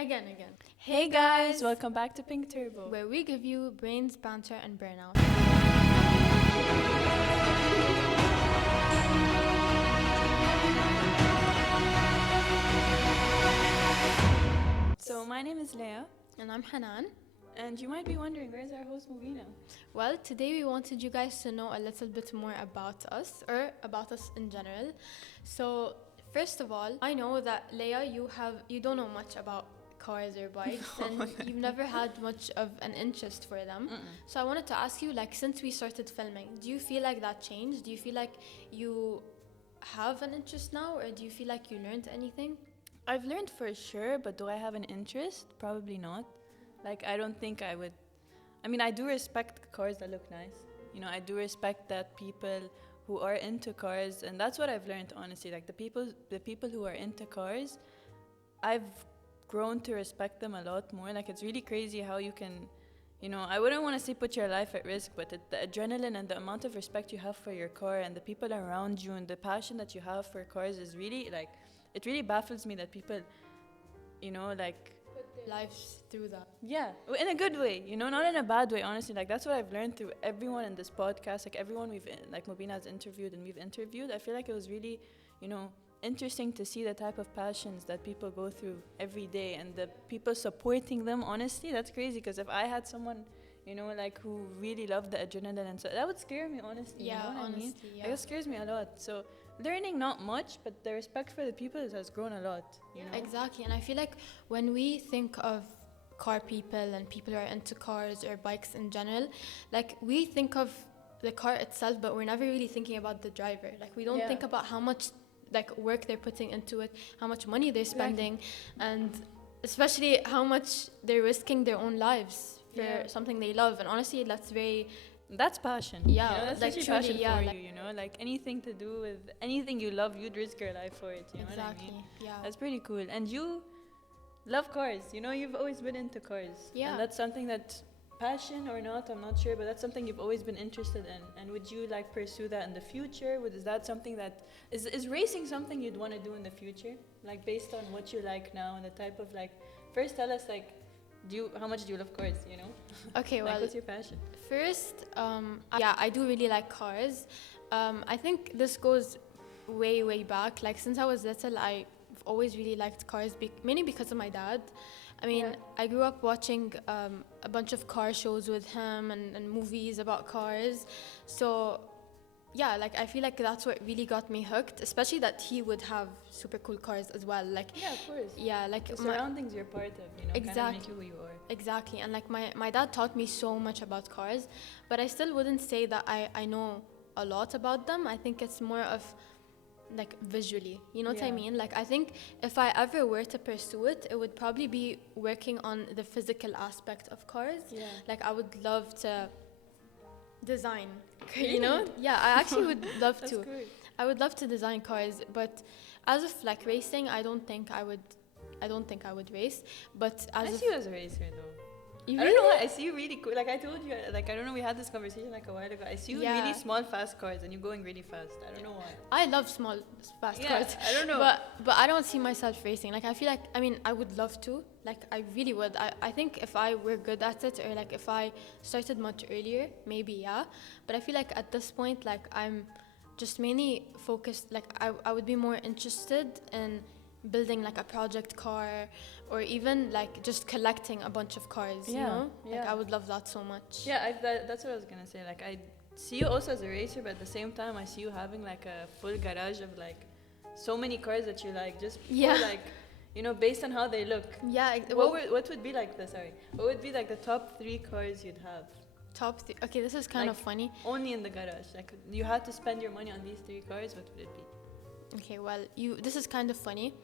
Again. Hey guys, welcome back to Pink Turbo. Where we give you brains, banter, and burnout. So my name is Leia, And I'm Hanan. and you might be wondering, where's our host Mubina? Well, today we wanted you guys to know a little bit more about us, or about us in general. So, first of all, I know that Leia, you don't know much about cars or bikes, and you've never had much of an interest for them. So I wanted to ask you, like, since we started filming, do you feel like that changed? Do you feel like you have an interest now, or do you feel like you learned anything? I've learned for sure, but do I have an interest? Probably not. Like, I don't think I would. I mean, I do respect cars that look nice. You know, I do respect that people who are into cars, and that's what I've learned, honestly. Like, the people who are into cars, I've grown to respect them a lot more. Like, it's really crazy how you can, I wouldn't want to say put your life at risk, but the adrenaline and the amount of respect you have for your car and the people around you and the passion that you have for cars is really, like, it really baffles me that people, like, Put their lives through that. yeah, in a good way, not in a bad way, honestly. Like, that's what I've learned through everyone in this podcast, like everyone like Mubina has interviewed and we've interviewed. I feel like it was really, interesting to see the type of passions that people go through every day and the people supporting them. Honestly, that's crazy, because if I had someone, like, who really loved the adrenaline and so, that would scare me, honestly. Yeah, you know what I mean? honestly, yeah. Like, that scares me a lot. So learning not much, but the respect for the people has grown a lot. You know? Exactly, and I feel like when we think of car people and people who are into cars or bikes in general, like, we think of the car itself, but we're never really thinking about the driver. Like, we don't think about how much work they're putting into it, how much money they're spending, and especially how much they're risking their own lives for something they love. And honestly, That's passion. Yeah, That's like, actually truly, passion yeah, for like- you. Like, anything to do with anything you love, you'd risk your life for it. You know what I exactly, mean? yeah. That's pretty cool. And you love cars. You've always been into cars. Yeah. And that's something that, passion or not, I'm not sure, but that's something you've always been interested in. And would you, like, pursue that in the future? Is that something that is racing something you'd want to do in the future? Like, based on what you like now and the type of, like, first tell us, like, how much do you love cars? Okay, Like, well, what's your passion? first, I do really like cars. I think this goes way back. Like, since I was little, I've always really liked cars, mainly because of my dad. I mean, I grew up watching a bunch of car shows with him and movies about cars. So, yeah, like, I feel like that's what really got me hooked, especially that he would have super cool cars as well. Like, Yeah, of course. yeah, like, The surroundings you're part of, kind of Exactly. make you who you are. Exactly, and like, my dad taught me so much about cars, but I still wouldn't say that I know a lot about them. I think it's more of, like, visually, you know what I Yeah. mean? Like, I think if I ever were to pursue it, it would probably be working on the physical aspect of cars. Yeah. Like, I would love to design, Really? you know? Yeah, I actually would love That's to. good. I would love to design cars, but as of, like, racing, I don't think I would race. But I as see you as a racer, though. you I don't know really- why. I see you really cool. Like, I told you, like, I don't know, we had this conversation like a while ago. I see you in Yeah. really small, fast cars and you're going really fast. I don't know why. I love small, fast Yeah, cars. I don't know. But I don't see myself racing. Like, I feel like, I mean, I would love to. Like, I really would. I think if I were good at it, or like if I started much earlier, maybe, yeah. But I feel like at this point, like, I'm just mainly focused, like, I would be more interested in building, like, a project car, or even, like, just collecting a bunch of cars, you Yeah, know? Like, yeah. I would love that so much. Yeah, that's what I was going to say. Like, I see you also as a racer, but at the same time, I see you having, like, a full garage of, like, so many cars that you like, just for, Yeah. like, based on how they look. Yeah, What would be like what would be like the top 3 cars you'd have? top three. Okay, this is kind Like, of funny. Only in the garage. Like, you had to spend your money on these 3 cars, what would it be? Okay, well, this is kind of funny.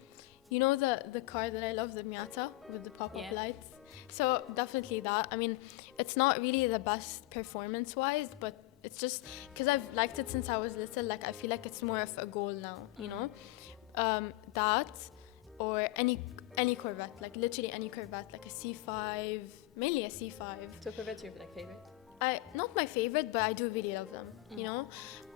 You know the car that I love, the Miata with the pop-up Yeah. lights? So definitely that. I mean, it's not really the best performance-wise, but it's just because I've liked it since I was little. Like, I feel like it's more of a goal now, you know? That, or any Corvette, like literally any Corvette, like a C5, mainly a C5. So Corvette's your, like, favorite? Not my favorite, but I do really love them, you know?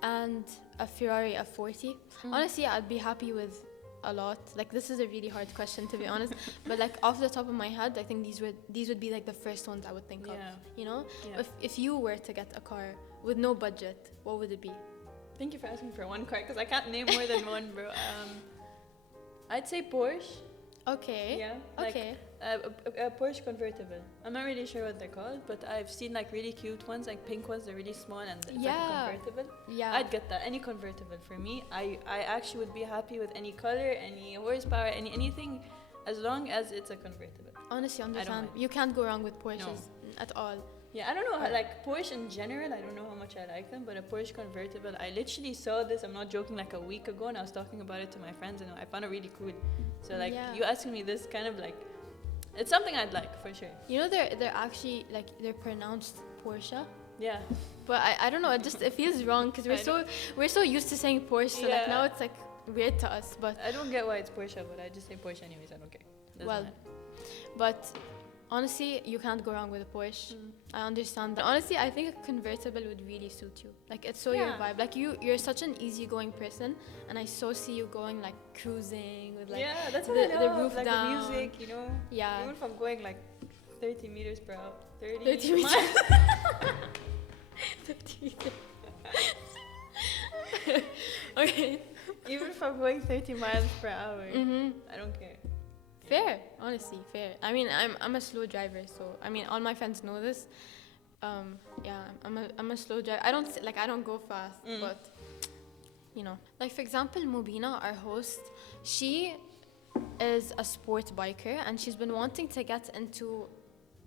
And a Ferrari F40. Honestly, I'd be happy with a lot. Like, this is a really hard question, to be honest. But like off the top of my head, I think these would be like the first ones I would think of. You know, if you were to get a car with no budget, what would it be? Thank you for asking for one car because I can't name more than one, bro. I'd say Porsche. Okay. Yeah. Okay. A Porsche convertible. I'm not really sure what they're called, but I've seen like really cute ones, like pink ones. They're really small and it's like a convertible. Yeah. I'd get that. Any convertible for me. I actually would be happy with any color, any horsepower, anything, as long as it's a convertible. Honestly, understand. You can't go wrong with Porsches at all. Yeah, I don't know, like Porsche in general, I don't know how much I like them, but a Porsche convertible, I literally saw this, I'm not joking, like a week ago, and I was talking about it to my friends, and I found it really cool. So like, you asking me this kind of like, it's something I'd like, for sure. You know, they're actually, like, they're pronounced Porsche. Yeah. But I don't know, it feels wrong, because we're so used to saying Porsche, so like now it's like weird to us, but... I don't get why it's Porsche, but I just say Porsche anyways, I don't care. Doesn't matter. But... honestly, you can't go wrong with a Porsche. I understand that. Honestly, I think a convertible would really suit you. Like, it's so your vibe. Like, you're such an easygoing person, and I so see you going, like, cruising with, like, that's the roof like down. The music, you know? Yeah. Even if I'm going, like, 30 meters per hour. 30 meters. 30 meters. Okay. Even if I'm going 30 miles per hour, I don't care. Fair, honestly, fair. I mean, I'm a slow driver, so I mean, all my friends know this. I'm a slow driver. I don't go fast, but you know, like for example, Mubina, our host, she is a sport biker, and she's been wanting to get into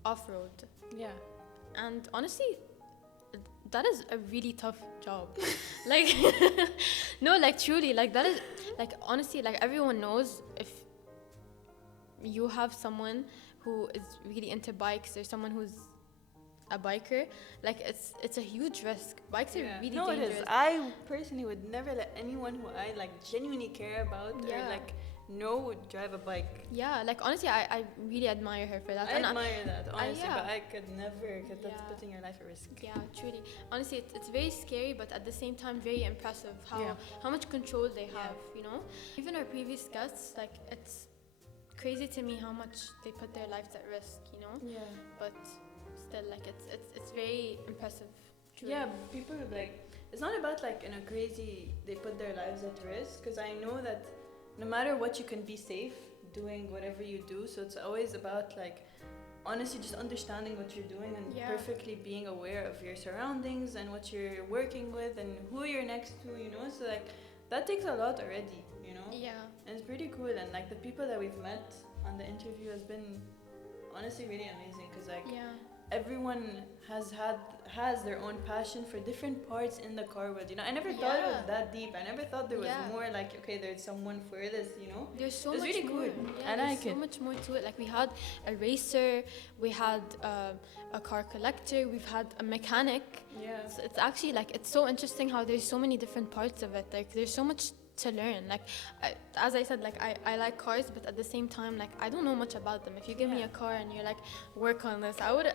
off-road. Yeah. And honestly, that is a really tough job. Like, no, like truly, like that is, like honestly, like everyone knows if you have someone who is really into bikes or someone who's a biker, like it's a huge risk. Bikes are really dangerous. No, it is. I personally would never let anyone who I like genuinely care about or like know drive a bike. Yeah, like honestly, I really admire her for that. I admire that, honestly, but I could never, because that's putting your life at risk. Yeah, truly. Honestly, it's very scary, but at the same time, very impressive how much control they have, you know? Even our previous guests, like it's crazy to me how much they put their lives at risk, you know? Yeah. But still, like it's very impressive. Truly. Yeah, people like, it's not about like in a crazy they put their lives at risk, because I know that no matter what, you can be safe doing whatever you do. So it's always about like honestly just understanding what you're doing and perfectly being aware of your surroundings and what you're working with and who you're next to, you know? So like that takes a lot already, you know? Yeah. And it's pretty cool, and like the people that we've met on the interview has been honestly really amazing, because like everyone has their own passion for different parts in the car world, you know? I never thought it was that deep. I never thought there was more like, okay, there's someone for this, you know? There's so much really more. Cool. Yeah, and there's so much more to it. Like we had a racer, we had a car collector, we've had a mechanic. Yeah. So it's actually like, it's so interesting how there's so many different parts of it. Like there's so much to learn. Like as I said, like I like cars, but at the same time, like I don't know much about them. If you give me a car and you're like, work on this, I would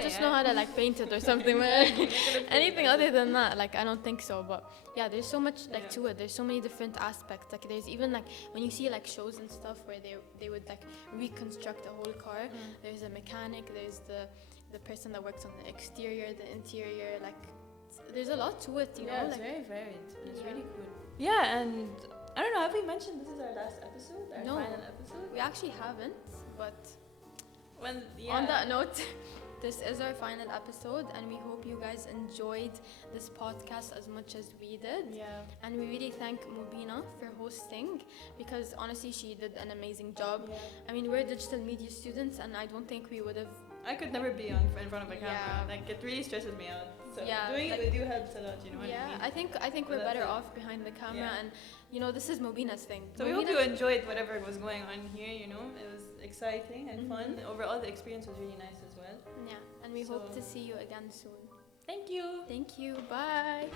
just know how to like paint it or something. Anything other than that, like I don't think so. But yeah, there's so much like to it. There's so many different aspects. Like there's even like when you see like shows and stuff where they would like reconstruct a whole car. There's a mechanic, there's the person that works on the exterior, the interior, like there's a lot to it, you know? It's very varied. It's really cool. Yeah, and I don't know, have we mentioned this is our last episode? Our final episode? We actually haven't, but on that note, this is our final episode, and we hope you guys enjoyed this podcast as much as we did. Yeah. And we really thank Mubina for hosting, because honestly, she did an amazing job. Yeah. I mean, we're digital media students, and I don't think we would have... I could never be in front of a camera. Like, it really stresses me out. So doing it with you helps a lot, you know what I mean? I think we're better off behind the camera, and you know, this is Mubina's thing. So we hope you enjoyed whatever was going on here, you know? It was exciting and fun. Overall, the experience was really nice as well. Yeah, and we hope to see you again soon. Thank you. Thank you. Bye.